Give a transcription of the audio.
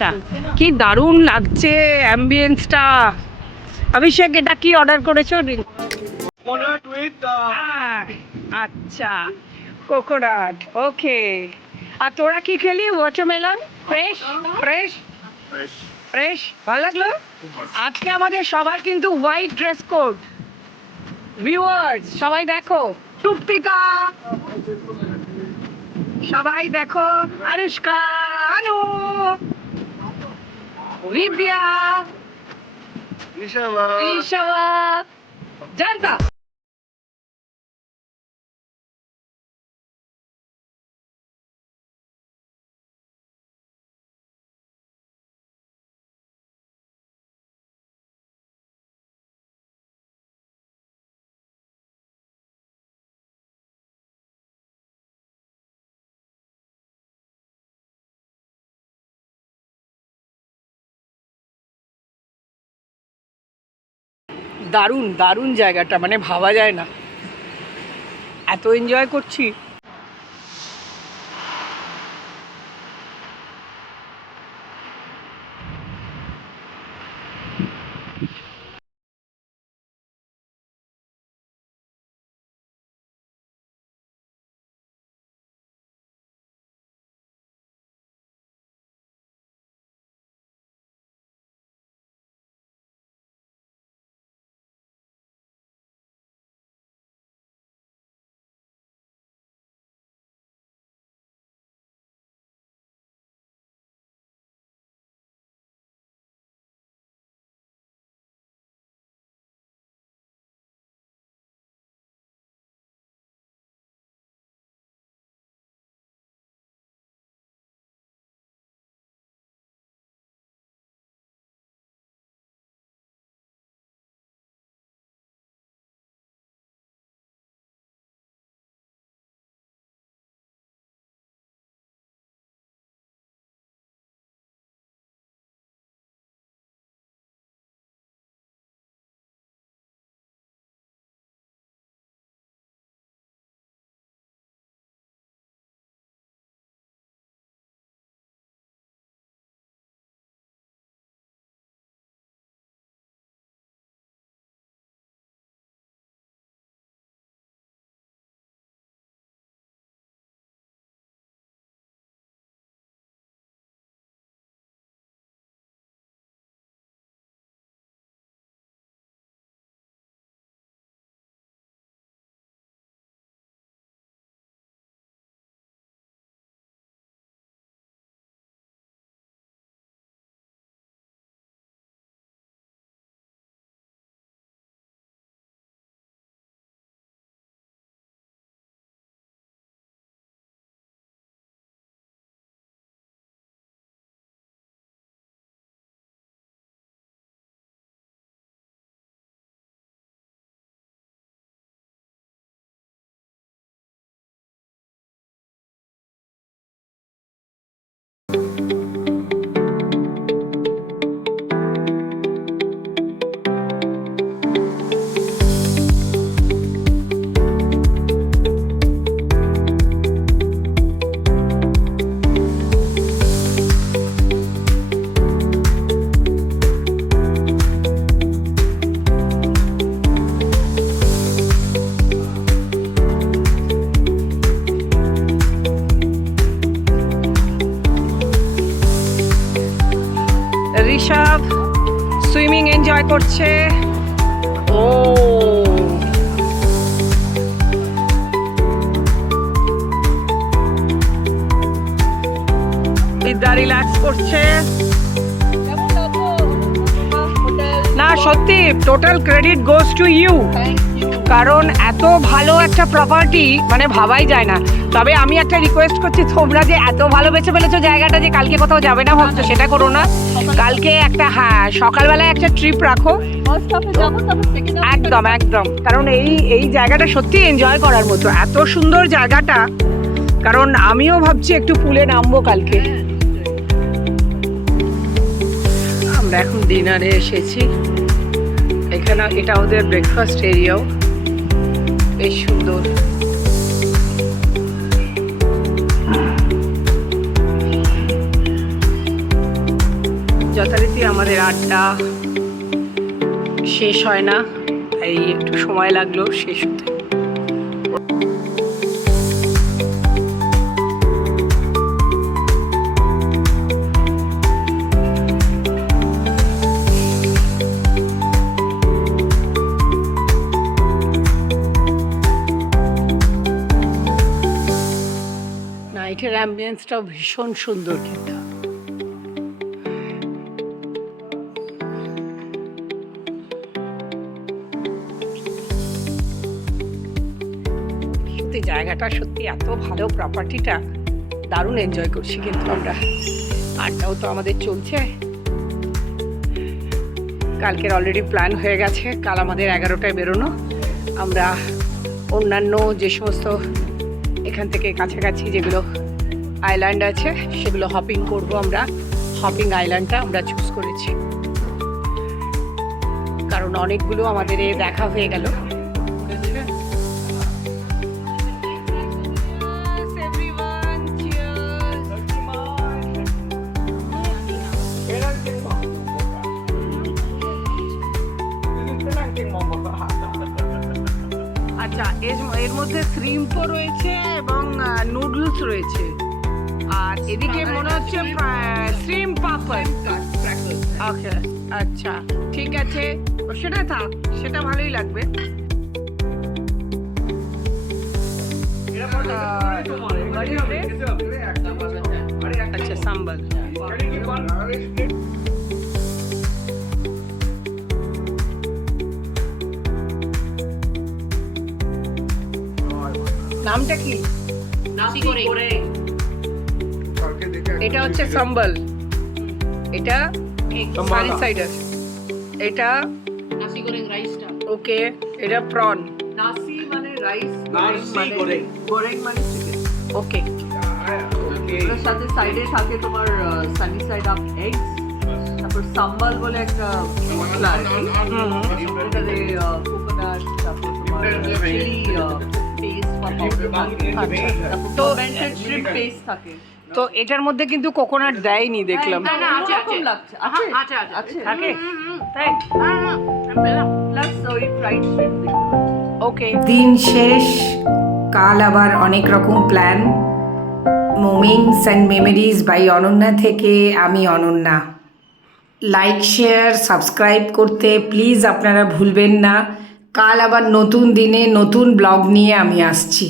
আচ্ছা, কি দারুণ লাগছে অ্যাম্বিয়েন্সটা। অভিষেক, এটা কি অর্ডার করেছো? আচ্ছা, কোকোনাট, ওকে। আর তোরা কি খেলি? ওয়াটারমেলন? ফ্রেশ ফ্রেশ ফ্রেশ, ভালো লাগলো। আজকে আমাদের সবার কিন্তু হোয়াইট ড্রেস কোড। ভিউয়ার্স সবাই দেখো, টুপিকা সবাই দেখো, আনুষ্কা, আনু, রিবিয়া, ঈশাবা, জানতা। দারুণ দারুণ জায়গাটা, মানে ভাবা যায় না, এত এনজয় করছি। ঋষভ সুইমিং এনজয় করছে। ও বিদ্যা রিল্যাক্স করছে। না সত্যি, total credit goes to you, কারণ এত ভালো একটা প্রপার্টি মানে ভাবাই যায় না। তবে আমি একটা রিকোয়েস্ট করছি, তোমরা যে এত ভালো বেছে ফেলেছো জায়গাটা, যে কালকে কোথাও যাবে না ভাবছো সেটা করো না। কালকে একটা, হ্যাঁ, সকালবেলায় একটা ট্রিপ রাখো। একদম একদম, কারণ এই জায়গাটা সত্যি এনজয় করার মতো, এত সুন্দর জায়গাটা। কারণ আমিও ভাবছি একটু পুলে নামবো কালকে। আমরা এখন ডিনারে এসেছি, এখানে এটা ওদের ব্রেকফাস্ট এরিয়াও বেশ সুন্দর। যথারীতি আমাদের আড্ডা শেষ হয় না, তাই একটু সময় লাগলো শেষ হতে। নাইটের অ্যাম্বিয়েন্সটাও ভীষণ সুন্দর কিন্তু। সত্যি জায়গাটা সত্যি এত ভালো, প্রপার্টিটা দারুণ এনজয় করছি কিন্তু আমরা। আড্ডাও তো আমাদের চলছে। কালকের অলরেডি প্ল্যান হয়ে গেছে, কাল আমাদের 11টায় বেরোনো। আমরা অন্যান্য যে সমস্ত এখান থেকে কাছাকাছি যেগুলো আইল্যান্ড আছে সেগুলো হপিং করব। আমরা হপিং আইল্যান্ডটা আমরা চুজ করেছি, কারণ অনেকগুলো আমাদের দেখা হয়ে গেল। আচ্ছা, এর মধ্যে শ্রিম্পও রয়েছে এবং নুডলস রয়েছে, আর এদিকে মনে হচ্ছে শ্রিম্প পাপড়। ওকে, আচ্ছা ঠিক আছে, সেটা থাক, সেটা ভালোই লাগবে। আচ্ছা, সাম্বার। নামটা কি? নাসি গোরেং। এটা হচ্ছে সাম্বাল, এটা সানি সাইডার, এটা নাসি গোরেং রাইসটা। ওকে, এটা প্রন। নাসি মানে রাইস, গোরেং মানে চিকেন। ওকে, এর সাথে সাইডে থাকে তোমার সানি সাইড আপ এগস, তারপর সাম্বাল বলে একটা মশলা আছে, এটাতে কোকোনাট, তারপর তোমার চিলি তো এটার মধ্যে কিন্তু কোকোনাট দেয়নি দেখলাম। ওকে, দিন শেষ, কাল আবার অনেক রকম plan. Moments and memories by Ananya থেকে আমি অনন্যা। লাইক, শেয়ার, সাবস্ক্রাইব করতে প্লিজ আপনারা ভুলবেন না। কাল আবার নতুন দিনে নতুন ব্লগ নিয়ে আমি আসছি।